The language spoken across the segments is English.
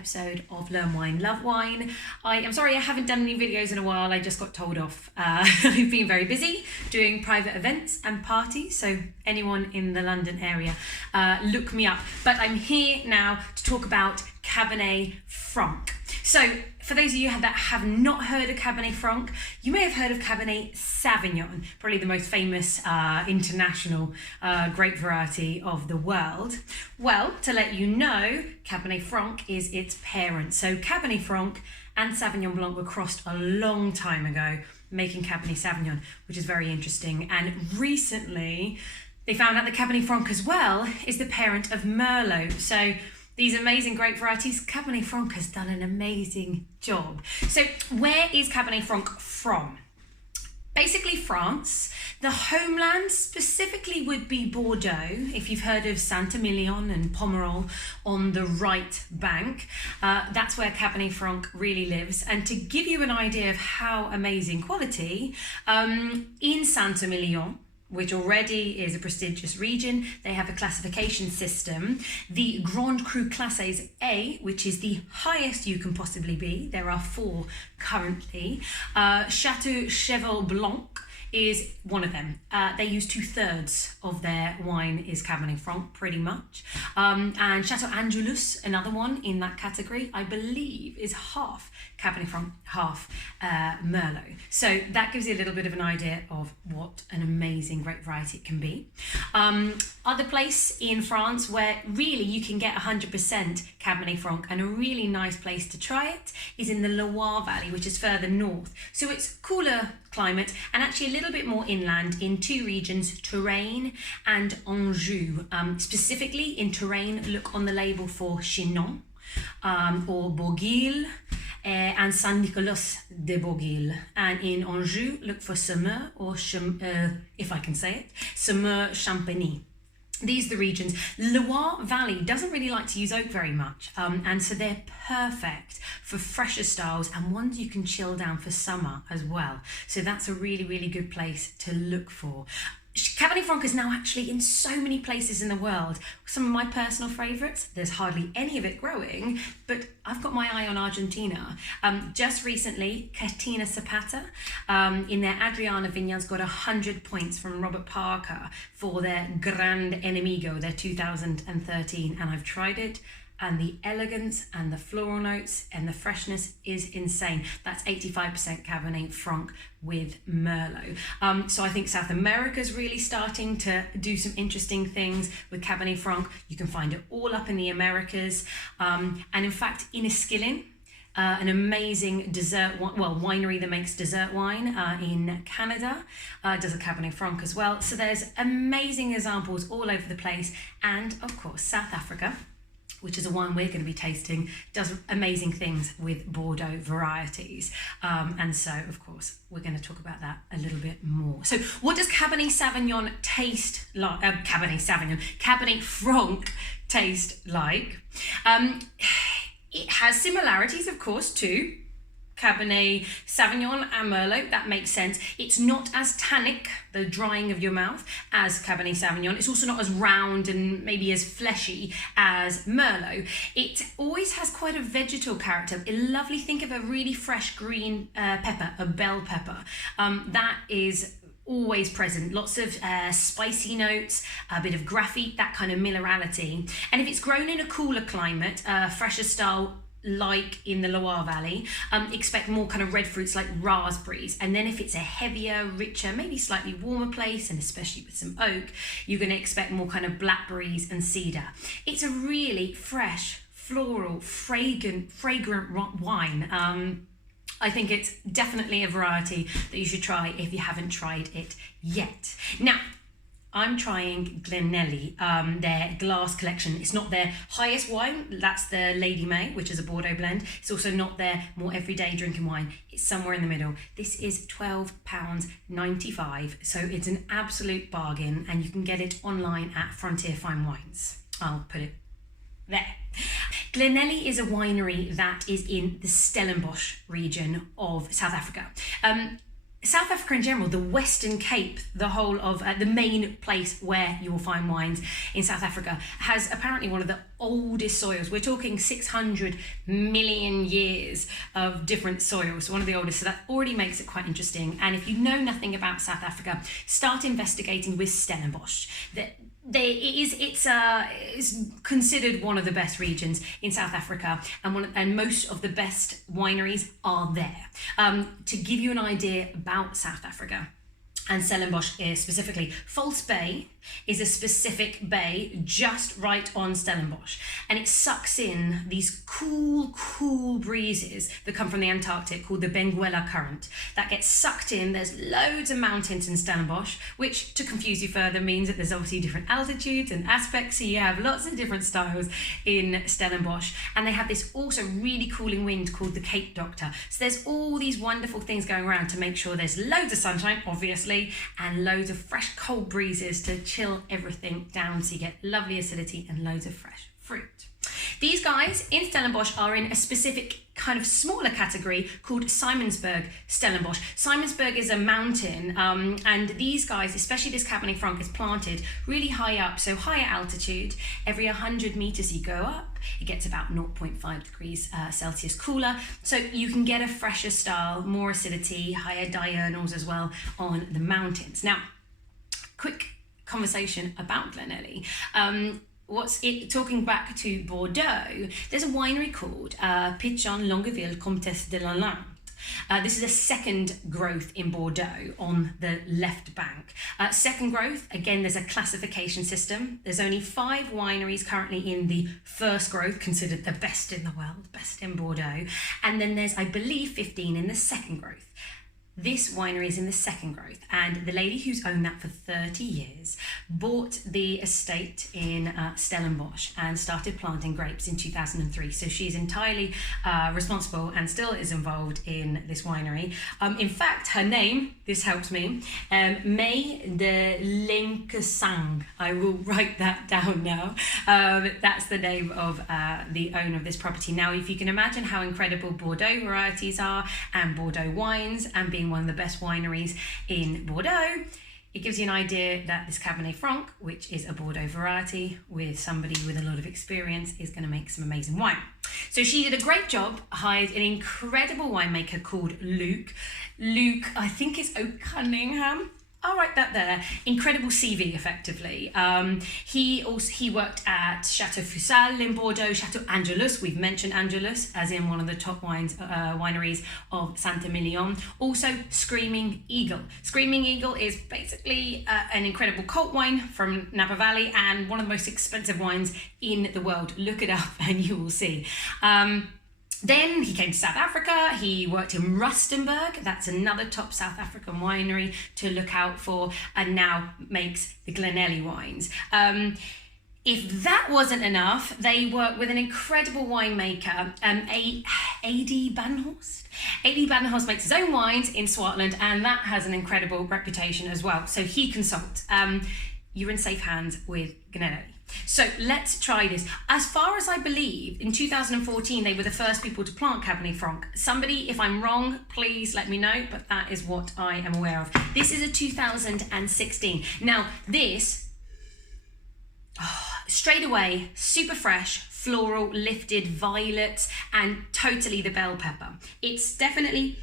episode of Learn Wine, Love Wine. I am sorry I haven't done any videos in a while. I just got told off. I've been very busy doing private events and parties, so anyone in the London area, look me up. But I'm here now to talk about Cabernet Franc. So for those of you that have not heard of Cabernet Franc, you may have heard of Cabernet Sauvignon, probably the most famous international grape variety of the world. Well, to let you know, Cabernet Franc is its parent. So Cabernet Franc and Sauvignon Blanc were crossed a long time ago, making Cabernet Sauvignon, which is very interesting. And recently, they found out that Cabernet Franc as well is the parent of Merlot. So these amazing grape varieties, Cabernet Franc has done an amazing job. So where is Cabernet Franc from? Basically France. The homeland specifically would be Bordeaux, if you've heard of Saint-Emilion and Pomerol on the right bank. That's where Cabernet Franc really lives. And to give you an idea of how amazing quality, in Saint-Emilion, which already is a prestigious region, they have a classification system. The Grand Cru Classes A, which is the highest you can possibly be. There are 4 currently. Chateau Cheval Blanc is one of them. They use 2/3 of their wine is Cabernet Franc, pretty much. And Chateau Angelus, another one in that category, I believe is half Cabernet Franc, half Merlot. So that gives you a little bit of an idea of what an amazing grape variety it can be. Other place in France where really you can get 100% Cabernet Franc, and a really nice place to try it is in the Loire Valley, which is further north. So it's cooler climate and actually a little bit more inland in 2 regions, Touraine and Anjou. Specifically in Touraine, look on the label for Chinon or Bourguil and Saint-Nicolas de Bourguil. And in Anjou, look for Samur or if I can say it, Samur-Champigny. These are the regions. Loire Valley doesn't really like to use oak very much, and so they're perfect for fresher styles and ones you can chill down for summer as well. So that's a really, really good place to look for. Cabernet Franc is now actually in so many places in the world. Some of my personal favourites, there's hardly any of it growing, but I've got my eye on Argentina. Just recently, Catena Zapata in their Adriana vineyards got 100 points from Robert Parker for their Grand Enemigo, their 2013, and I've tried it. And the elegance and the floral notes and the freshness is insane. That's 85% Cabernet Franc with Merlot. So I think South America's really starting to do some interesting things with Cabernet Franc. You can find it all up in the Americas. And in fact, Inniskillin, an amazing dessert, winery that makes dessert wine in Canada, does a Cabernet Franc as well. So there's amazing examples all over the place. And of course, South Africa, which is a wine we're going to be tasting, does amazing things with Bordeaux varieties. And so, of course, we're going to talk about that a little bit more. So what does Cabernet Sauvignon taste like? Cabernet Franc taste like? It has similarities, of course, to Cabernet Sauvignon and Merlot. That makes sense. It's not as tannic, the drying of your mouth, as Cabernet Sauvignon. It's also not as round and maybe as fleshy as Merlot. It always has quite a vegetal character. Think of a really fresh green pepper, a bell pepper. That is always present. Lots of spicy notes, a bit of graphite, that kind of minerality. And if it's grown in a cooler climate, fresher style, like in the Loire Valley, expect more kind of red fruits like raspberries. And then if it's a heavier, richer, maybe slightly warmer place, and especially with some oak, you're going to expect more kind of blackberries and cedar. It's a really fresh, floral, fragrant wine. I think it's definitely a variety that you should try if you haven't tried it yet. Now, I'm trying Glenelly, their glass collection. It's not their highest wine, that's the Lady May, which is a Bordeaux blend. It's also not their more everyday drinking wine. It's somewhere in the middle. This is £12.95, so it's an absolute bargain, and you can get it online at Frontier Fine Wines. I'll put it there. Glenelly is a winery that is in the Stellenbosch region of South Africa. South Africa in general, the Western Cape, the whole of the main place where you will find wines in South Africa, has apparently one of the oldest soils. We're talking 600 million years of different soils, one of the oldest. So that already makes it quite interesting. And if you know nothing about South Africa, start investigating with Stellenbosch. It's considered one of the best regions in South Africa, and most of the best wineries are there. To give you an idea about South Africa and Stellenbosch is specifically, False Bay is a specific bay just right on Stellenbosch, and it sucks in these cool breezes that come from the Antarctic called the Benguela current. That gets sucked in. There's loads of mountains in Stellenbosch, which, to confuse you further, means that there's obviously different altitudes and aspects, so you have lots of different styles in Stellenbosch, and they have this also really cooling wind called the Cape Doctor. So there's all these wonderful things going around to make sure there's loads of sunshine, obviously, and loads of fresh cold breezes to chill everything down, so you get lovely acidity and loads of fresh fruit. These guys in Stellenbosch are in a specific kind of smaller category called Simonsberg-Stellenbosch. Simonsberg is a mountain, and these guys, especially this Cabernet Franc, is planted really high up, so higher altitude. Every 100 meters you go up, it gets about 0.5 degrees Celsius cooler, so you can get a fresher style, more acidity, higher diurnals as well on the mountains. Now, quick conversation about Glenelly. Talking back to Bordeaux, there's a winery called Pichon Longueville Comtesse de Lalande. This is a second growth in Bordeaux on the left bank. Second growth, again, there's a classification system. There's only 5 wineries currently in the first growth, considered the best in the world, best in Bordeaux. And then there's, I believe, 15 in the second growth. This winery is in the second growth, and the lady who's owned that for 30 years bought the estate in Stellenbosch and started planting grapes in 2003. So she's entirely responsible and still is involved in this winery. In fact, her name, this helps me, May-Eliane de Lencquesaing. I will write that down now. That's the name of the owner of this property. Now, if you can imagine how incredible Bordeaux varieties are and Bordeaux wines, and being one of the best wineries in Bordeaux, it gives you an idea that this Cabernet Franc, which is a Bordeaux variety with somebody with a lot of experience, is going to make some amazing wine. So she did a great job, hired an incredible winemaker called Luke. Luke, I think it's Oak Cunningham. I'll write that there. Incredible CV, effectively. He worked at Chateau Fussal in Bordeaux, Chateau Angelus. We've mentioned Angelus as in one of the top wineries of Saint-Emilion. Also, Screaming Eagle. Screaming Eagle is basically an incredible cult wine from Napa Valley and one of the most expensive wines in the world. Look it up and you will see. Then he came to South Africa. He worked in Rustenburg. That's another top South African winery to look out for, and now makes the Glenelly wines. If that wasn't enough, they work with an incredible winemaker, A.D. Badenhorst. A.D. Badenhorst makes his own wines in Swartland, and that has an incredible reputation as well. So he consults. You're in safe hands with Glenelly. So let's try this. As far as I believe, in 2014, they were the first people to plant Cabernet Franc. Somebody, if I'm wrong, please let me know, but that is what I am aware of. This is a 2016. Now, this, straight away, super fresh, floral, lifted, violets, and totally the bell pepper. It's definitely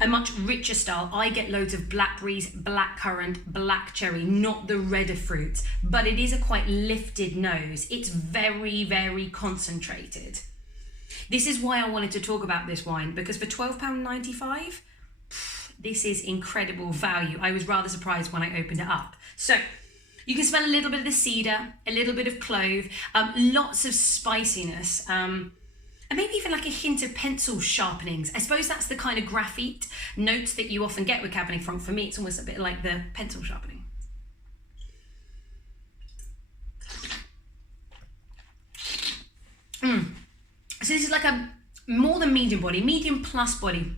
a much richer style. I get loads of blackberries, blackcurrant, black cherry, not the redder fruits, but it is a quite lifted nose. It's very, very concentrated. This is why I wanted to talk about this wine, because for £12.95, this is incredible value. I was rather surprised when I opened it up. So you can smell a little bit of the cedar, a little bit of clove, lots of spiciness, and maybe even like a hint of pencil sharpenings. I suppose that's the kind of graphite notes that you often get with Cabernet Franc. For me, it's almost a bit like the pencil sharpening. So this is like a more than medium body, medium plus body,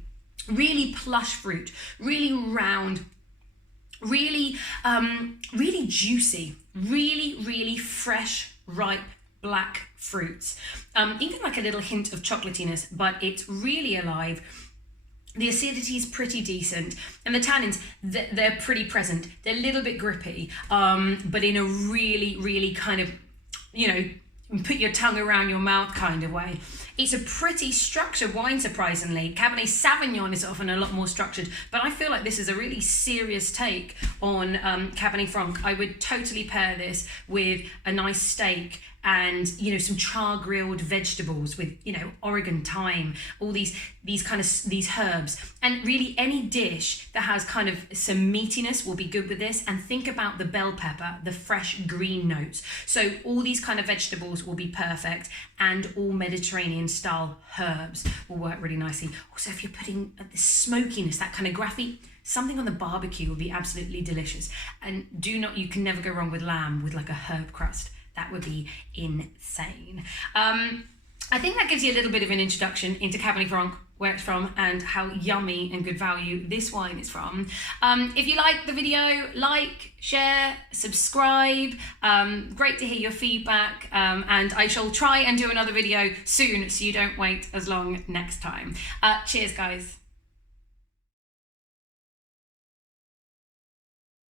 really plush fruit, really round, really juicy, really fresh, ripe, black fruits. Even like a little hint of chocolatiness, but it's really alive, The acidity is pretty decent, and the tannins, they're pretty present. They're a little bit grippy, but in a really, really kind of, you know, put your tongue around your mouth kind of way. It's a pretty structured wine, surprisingly. Cabernet Sauvignon is often a lot more structured, but I feel like this is a really serious take on Cabernet Franc. I would totally pair this with a nice steak and, you know, some char grilled vegetables with, you know, Oregon thyme, all these herbs, and really any dish that has kind of some meatiness will be good with this. And think about the bell pepper, the fresh green notes. So all these kind of vegetables will be perfect, and all Mediterranean style herbs will work really nicely. Also, if you're putting the smokiness, that kind of graphy, something on the barbecue will be absolutely delicious. And you can never go wrong with lamb with like a herb crust. That would be insane. I think that gives you a little bit of an introduction into Cabernet Franc, where it's from, and how yummy and good value this wine is from. If you like the video, like, share, subscribe. Great to hear your feedback, and I shall try and do another video soon so you don't wait as long next time. Cheers, guys.